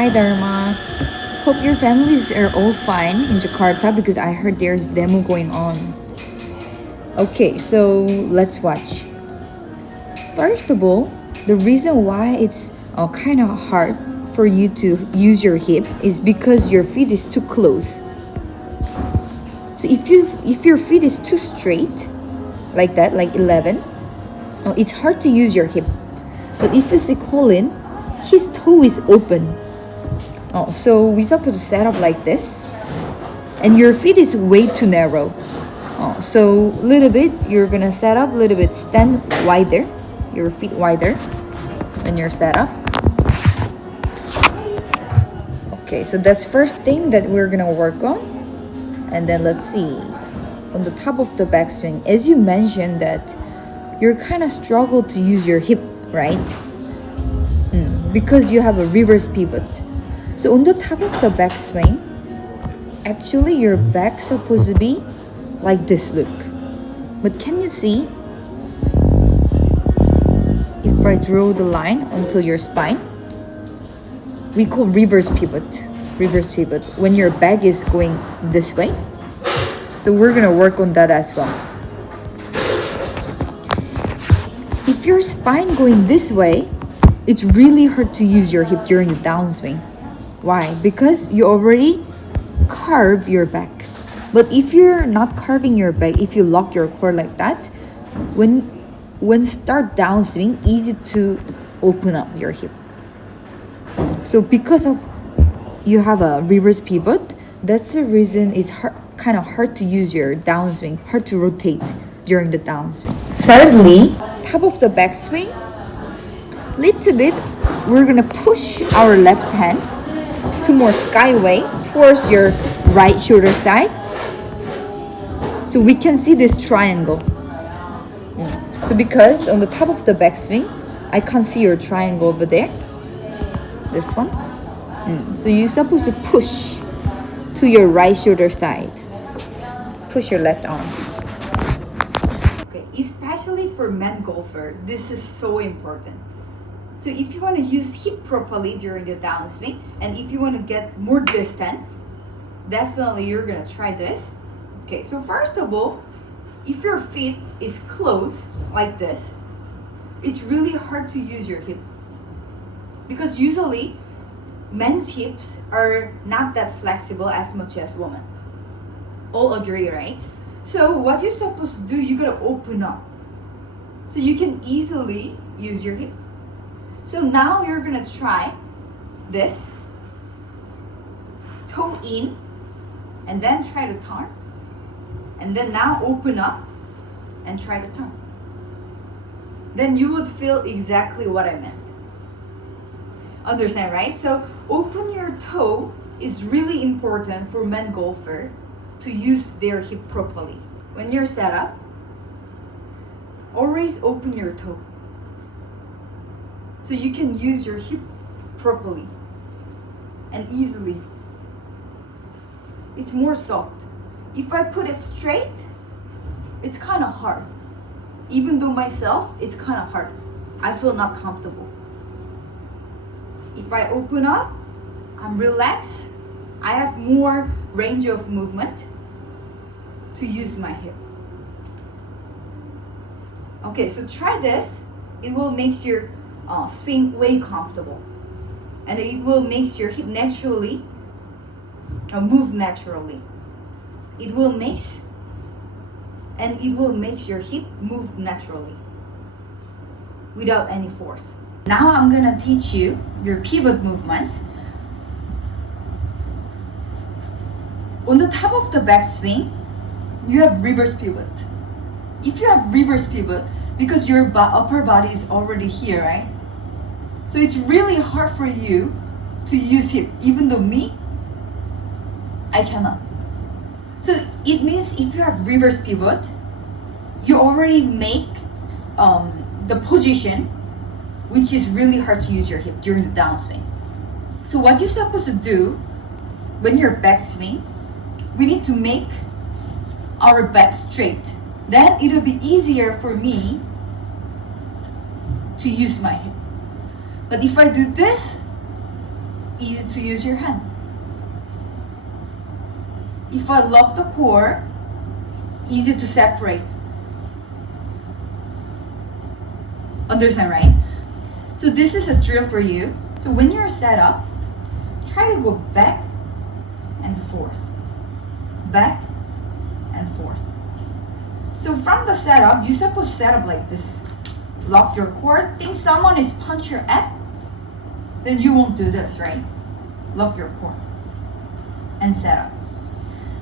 Hi Dharma. Hope your families are all fine in Jakarta because I heard there's demo going on. Okay, so let's watch. First of all, the reason why it's kind of hard for you to use your hip is because your feet is too close. So if your feet is too straight, like that, like 11, it's hard to use your hip. But if you see Colin, his toe is open. So we're supposed to set up like this, and your feet is way too narrow. So little bit, you're gonna set up a little bit, stand wider, your feet wider when you're set up. Okay, so that's first thing that we're gonna work on. And then let's see, on the top of the backswing, as you mentioned that you're kind of struggle to use your hip, right? Because you have a reverse pivot. So on the top of the backswing, actually your back supposed to be like this look. But can you see? If I draw the line until your spine, we call reverse pivot. Reverse pivot when your back is going this way. So we're gonna work on that as well. If your spine going this way, it's really hard to use your hip during the downswing. Why? Because you already carve your back. But if you're not carving your back, if you lock your core like that, when start downswing, easy to open up your hip. So because of you have a reverse pivot, that's the reason it's kind of hard to use your downswing, hard to rotate during the downswing. Thirdly, top of the backswing, little bit, we're gonna push our left hand to more skyway towards your right shoulder side, so we can see this triangle. So because on the top of the backswing, I can't see your triangle over there, this one. So you're supposed to push to your right shoulder side, push your left arm. Okay, especially for men golfer, this is so important. So if you want to use hip properly during the downswing, and if you want to get more distance, definitely you're gonna try this. Okay, so first of all, if your feet is closed like this, it's really hard to use your hip. Because usually, men's hips are not that flexible as much as women. All agree, right? So what you're supposed to do, you gotta open up. So you can easily use your hip. So now you're gonna try this, toe in, and then try to turn. And then now open up and try to turn. Then you would feel exactly what I meant. Understand, right? So open your toe is really important for men golfer to use their hip properly. When you're set up, always open your toe, so you can use your hip properly and easily. It's more soft. If I put it straight, it's kind of hard. Even though myself, it's kind of hard. I feel not comfortable. If I open up, I'm relaxed. I have more range of movement to use my hip. Okay, so try this. It will make your swing way comfortable, and it will make your hip naturally move naturally. It will make your hip move naturally without any force. Now I'm gonna teach you your pivot movement. On the top of the backswing, you have reverse pivot. If you have reverse pivot, because your upper body is already here, right? So it's really hard for you to use hip, even though me, I cannot. So it means if you have reverse pivot, you already make the position, which is really hard to use your hip during the downswing. So what you're supposed to do when you're backswing, we need to make our back straight. Then it'll be easier for me to use my hip. But if I do this, easy to use your hand. If I lock the core, easy to separate. Understand, right? So this is a drill for you. So when you're set up, try to go back and forth. Back and forth. So from the setup, you're supposed to set up like this. Lock your core. Think someone is punch your app, then you won't do this, right? Lock your core and set up.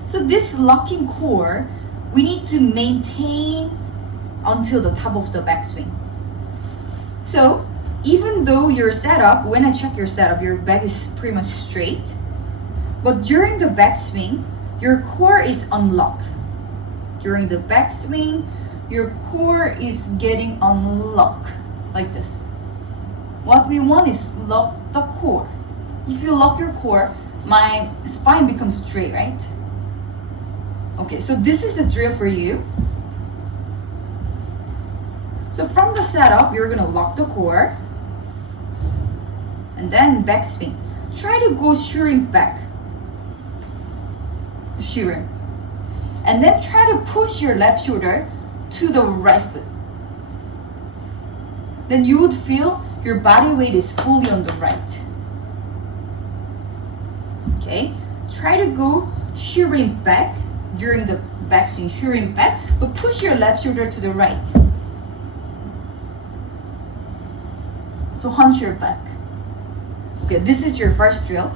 So this locking core, we need to maintain until the top of the backswing. So even though your setup, when I check your setup, your back is pretty much straight, but during the backswing, your core is unlocked. During the backswing, your core is getting unlocked like this. What we want is lock the core. If you lock your core, my spine becomes straight, right? Okay, so this is the drill for you. So from the setup, you're gonna lock the core and then backswing. Try to go shrimp back. Shrimp. And then try to push your left shoulder to the right foot. Then you would feel your body weight is fully on the right. Okay? Try to go shrimp back during the backswing, shrimp back, but push your left shoulder to the right. So hunch your back. Okay, this is your first drill.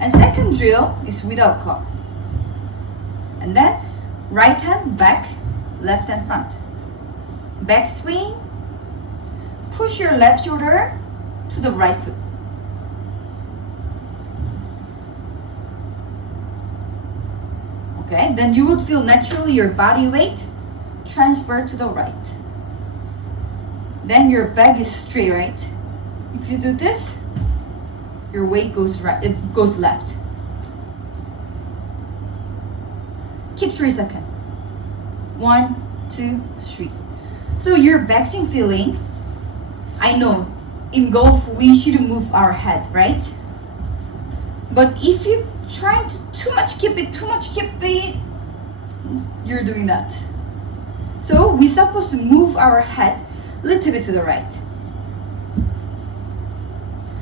And second drill is without club. And then right hand back, left hand front. Backswing, push your left shoulder to the right foot. Okay, then you would feel naturally your body weight transfer to the right. Then your back is straight, right? If you do this, your weight goes right, it goes left. Keep 3 seconds. 1, 2, 3. So your backswing feeling, I know in golf we shouldn't move our head, right? But if you trying to too much keep it, you're doing that. So we're supposed to move our head a little bit to the right.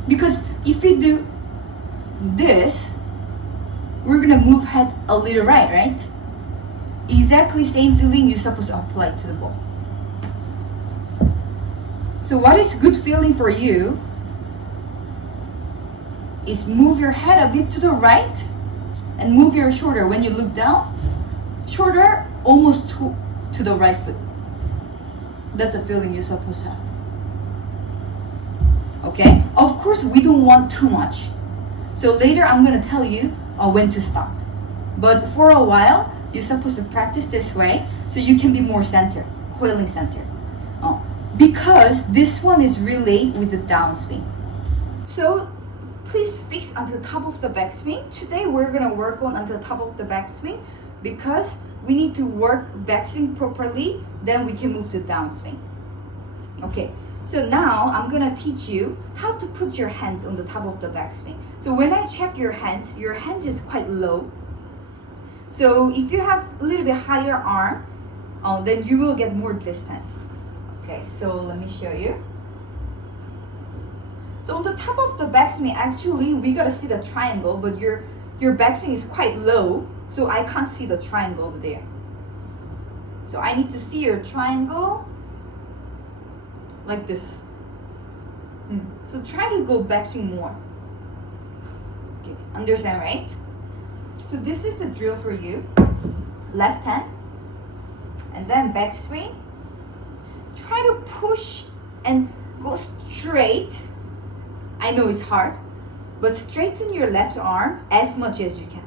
Because if we do this, we're gonna move head a little right? Exactly same feeling you're supposed to apply to the ball. So what is good feeling for you is move your head a bit to the right and move your shoulder. When you look down, shoulder almost to the right foot. That's a feeling you're supposed to have. Okay? Of course, we don't want too much. So later I'm going to tell you when to stop. But for a while, you're supposed to practice this way so you can be more center, coiling center. Because this one is related with the downswing. So please fix until the top of the backswing. Today we're going to work on until the top of the backswing because we need to work backswing properly, then we can move to downswing. Okay, so now I'm going to teach you how to put your hands on the top of the backswing. So when I check your hands is quite low. So if you have a little bit higher arm, then you will get more distance. Okay, so let me show you. So on the top of the backswing, actually, we gotta see the triangle, but your backswing is quite low, so I can't see the triangle over there. So I need to see your triangle like this. So try to go backswing more. Okay, understand, right? So this is the drill for you. Left hand, and then backswing. Try to push and go straight. I know it's hard, but straighten your left arm as much as you can.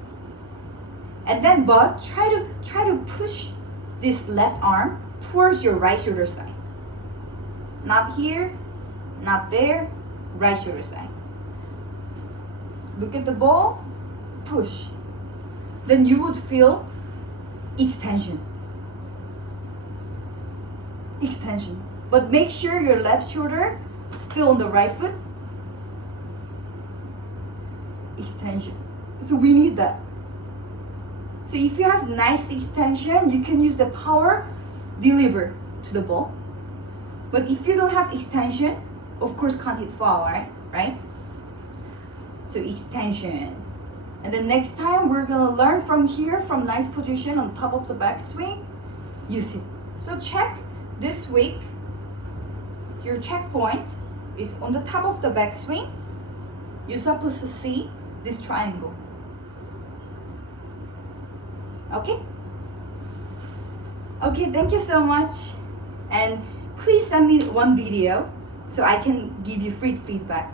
And then, but try to push this left arm towards your right shoulder side. Not here, not there, right shoulder side. Look at the ball, push. Then you would feel extension. Extension. But make sure your left shoulder still on the right foot. extension. So we need that. So if you have nice extension, you can use the power deliver to the ball. But if you don't have extension, of course can't hit foul, right? So extension. And then next time we're gonna learn from here, from nice position on top of the backswing, use it. So check this week, your checkpoint is on the top of the backswing. You're supposed to see this triangle. Okay? Okay, thank you so much. And please send me one video so I can give you free feedback.